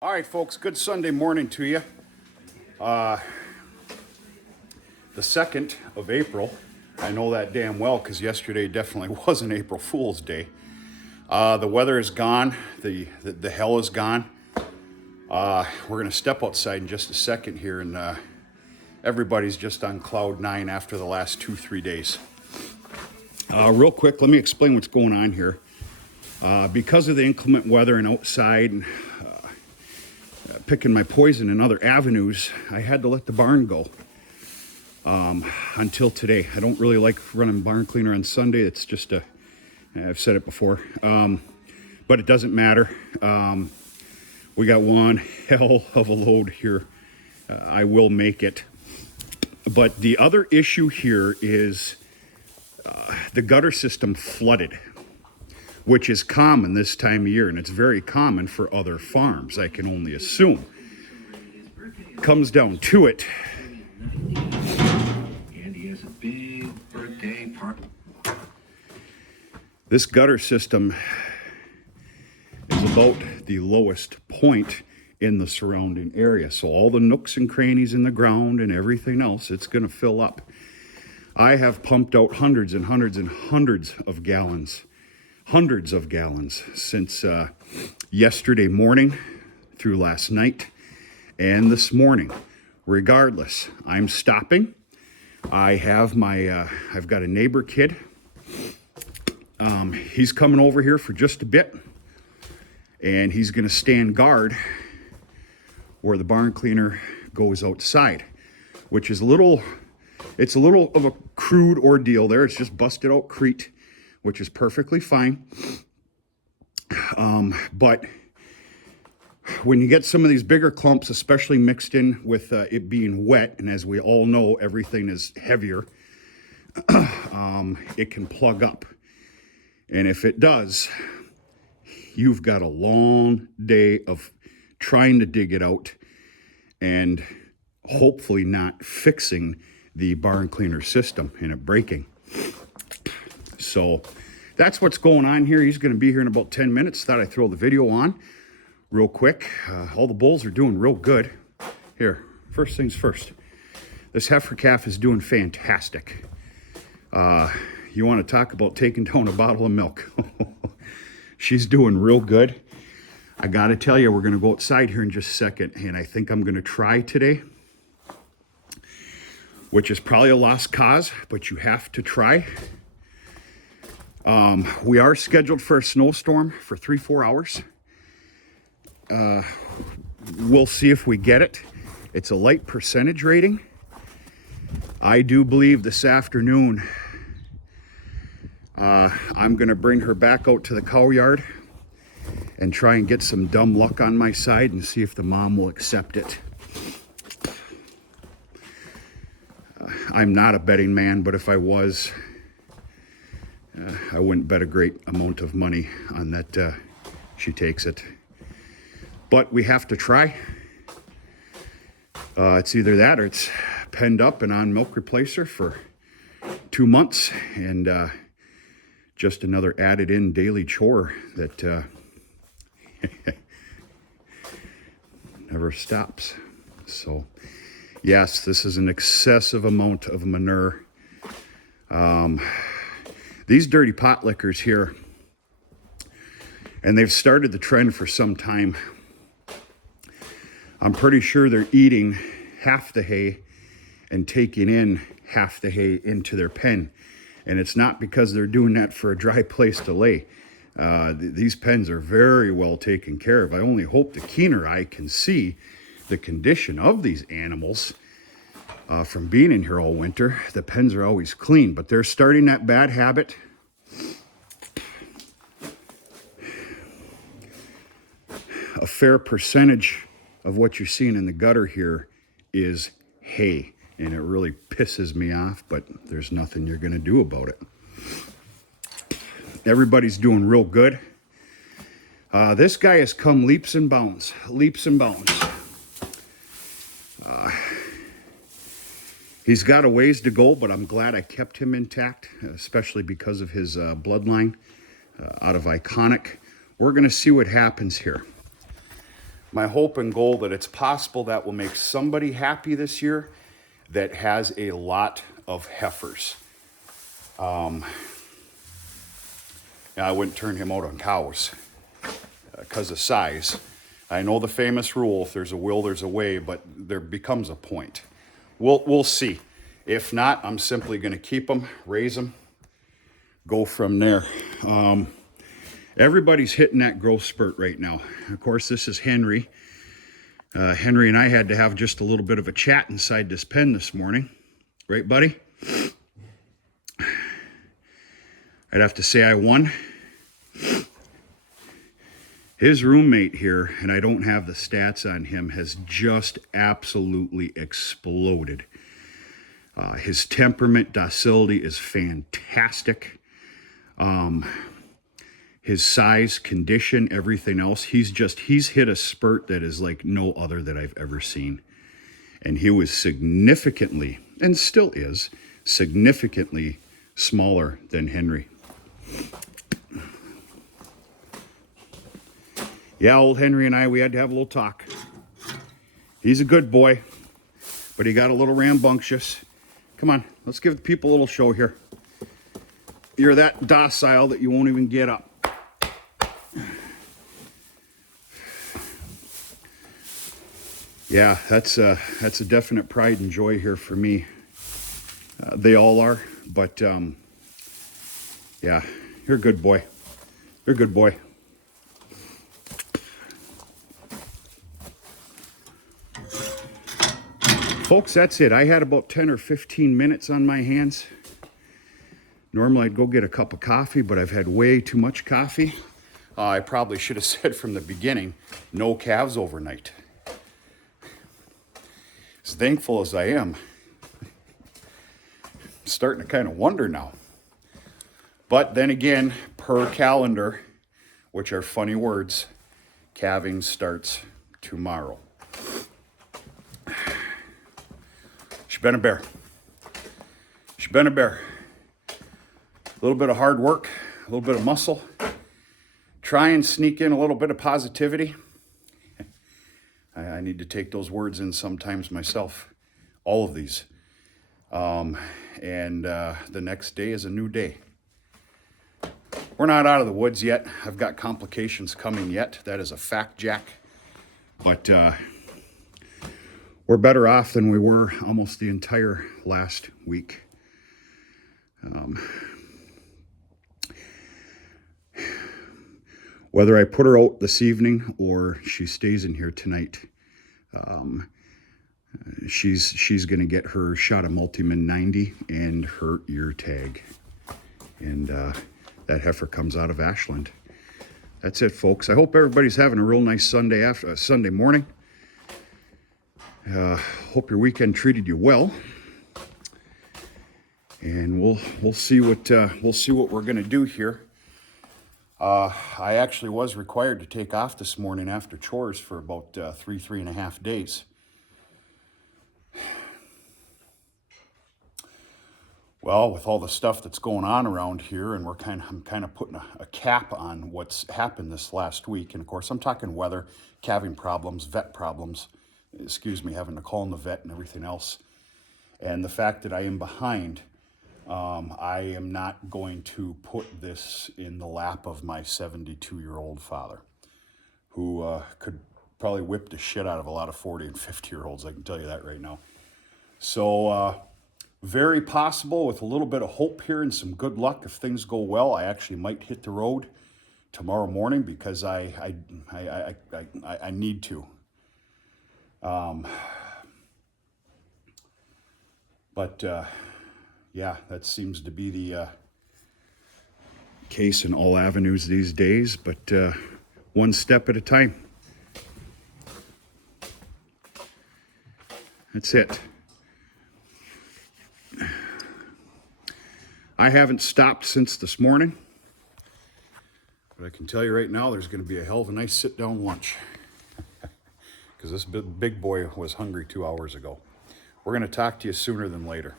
All right, folks, good Sunday morning to you. The 2nd of April. I know that damn well because yesterday definitely was an April Fool's Day. The weather is gone. The hell is gone. We're going to step outside in just a second here, and everybody's just on cloud nine after the last 2-3 days. Real quick, let me explain what's going on here. Because of the inclement weather and outside and picking my poison in other avenues, I had to let the barn go until today. I don't really like running barn cleaner on Sunday. It's just I've said it before, but it doesn't matter. We got one hell of a load here. I will make it. But the other issue here is the gutter system flooded, which is common this time of year, and it's very common for other farms, I can only assume. Comes down to it. And he has a big birthday party. This gutter system is about the lowest point in the surrounding area. So all the nooks and crannies in the ground and everything else, it's going to fill up. I have pumped out hundreds and hundreds and hundreds of gallons since yesterday morning through last night and this morning. Regardless, I'm stopping. I have I've got a neighbor kid. He's coming over here for just a bit, and he's going to stand guard where the barn cleaner goes outside, which is it's a little of a crude ordeal there. It's just busted out crete, which is perfectly fine. But when you get some of these bigger clumps, especially mixed in with it being wet, and as we all know, everything is heavier, it can plug up. And if it does, you've got a long day of trying to dig it out and hopefully not fixing the barn cleaner system and it breaking. So that's what's going on here. He's going to be here in about 10 minutes. Thought I'd throw the video on real quick. All the bulls are doing real good. Here, first things first. This heifer calf is doing fantastic. You want to talk about taking down a bottle of milk. She's doing real good. I got to tell you, we're going to go outside here in just a second, and I think I'm going to try today, which is probably a lost cause, but you have to try. We are scheduled for a snowstorm for 3-4 hours. We'll see if we get it. It's a light percentage rating. I do believe this afternoon I'm going to bring her back out to the cow yard and try and get some dumb luck on my side and see if the mom will accept it. I'm not a betting man, but if I was, I wouldn't bet a great amount of money on that she takes it. But we have to try. It's either that or it's penned up and on milk replacer for 2 months and just another added in daily chore that never stops. So yes, this is an excessive amount of manure. These dirty pot lickers here, and they've started the trend for some time. I'm pretty sure they're eating half the hay and taking in half the hay into their pen. And it's not because they're doing that for a dry place to lay. These pens are very well taken care of. I only hope the keener eye can see the condition of these animals from being in here all winter. The pens are always clean, but they're starting that bad habit. A fair percentage of what you're seeing in the gutter here is hay, and it really pisses me off, but there's nothing you're going to do about it. Everybody's doing real good. This guy has come leaps and bounds. He's got a ways to go, but I'm glad I kept him intact, especially because of his bloodline out of Iconic. We're going to see what happens here. my hope and goal that it's possible that will make somebody happy this year that has a lot of heifers. Yeah, I wouldn't turn him out on cows because of size. I know the famous rule, if there's a will, there's a way, but there becomes a point. We'll see. If not, I'm simply going to keep them, raise them, go from there. Everybody's hitting that growth spurt right now. Of course, this is Henry. Henry and I had to have just a little bit of a chat inside this pen this morning. Right, buddy? I'd have to say I won. His roommate here, and I don't have the stats on him, has just absolutely exploded. His temperament, docility is fantastic. His size, condition, everything else, he's hit a spurt that is like no other that I've ever seen. And he was significantly, and still is, significantly smaller than Henry. Yeah, old Henry and I, we had to have a little talk. He's a good boy, but he got a little rambunctious. Come on, let's give the people a little show here. You're that docile that you won't even get up. Yeah, that's a definite pride and joy here for me. They all are, but yeah, you're a good boy. You're a good boy. Folks, that's it. I had about 10 or 15 minutes on my hands. Normally I'd go get a cup of coffee, but I've had way too much coffee. I probably should have said from the beginning, no calves overnight. As thankful as I am, I'm starting to kind of wonder now. But then again, per calendar, which are funny words, calving starts tomorrow. She's been a bear. She's been a bear. A little bit of hard work, a little bit of muscle. Try and sneak in a little bit of positivity. I need to take those words in sometimes myself. All of these. The next day is a new day. We're not out of the woods yet. I've got complications coming yet. That is a fact, Jack. But we're better off than we were almost the entire last week. Whether I put her out this evening or she stays in here tonight, she's going to get her shot of Multimin 90 and her ear tag. And that heifer comes out of Ashland. That's it, folks. I hope everybody's having a real nice Sunday morning. Hope your weekend treated you well. And we'll see what we're going to do here. I actually was required to take off this morning after chores for about 3.5 days. Well, with all the stuff that's going on around here, and I'm kind of putting a cap on what's happened this last week. And of course, I'm talking weather, calving problems, vet problems. Having to call in the vet and everything else. And the fact that I am behind. I am not going to put this in the lap of my 72-year-old father, who could probably whip the shit out of a lot of 40 and 50-year-olds, I can tell you that right now. So, very possible, with a little bit of hope here and some good luck, if things go well, I actually might hit the road tomorrow morning because I need to. Yeah, that seems to be the case in all avenues these days, but one step at a time. That's it. I haven't stopped since this morning, but I can tell you right now there's going to be a hell of a nice sit-down lunch because this big boy was hungry 2 hours ago. We're going to talk to you sooner than later.